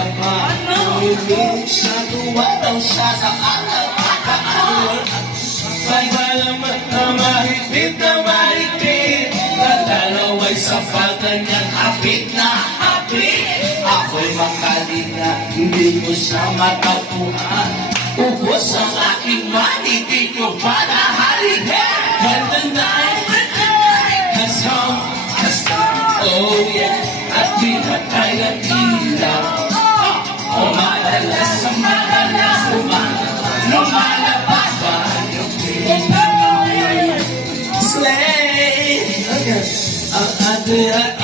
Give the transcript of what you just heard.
pa. Umilig siya, duwadaw siya sa alaw. Pagmalaman na mahigpit na mahigpit, dadalaway sapatan niyang hapit na hapit. Ako'y makalinga, hindi mo siya matapuhan. Ubos ang aking money, di ko pa nahalin. When the night has come, oh yeah, at di na kaya ilaw. Madalas sa madalas, lumalabas ba yung slay? Ang ate at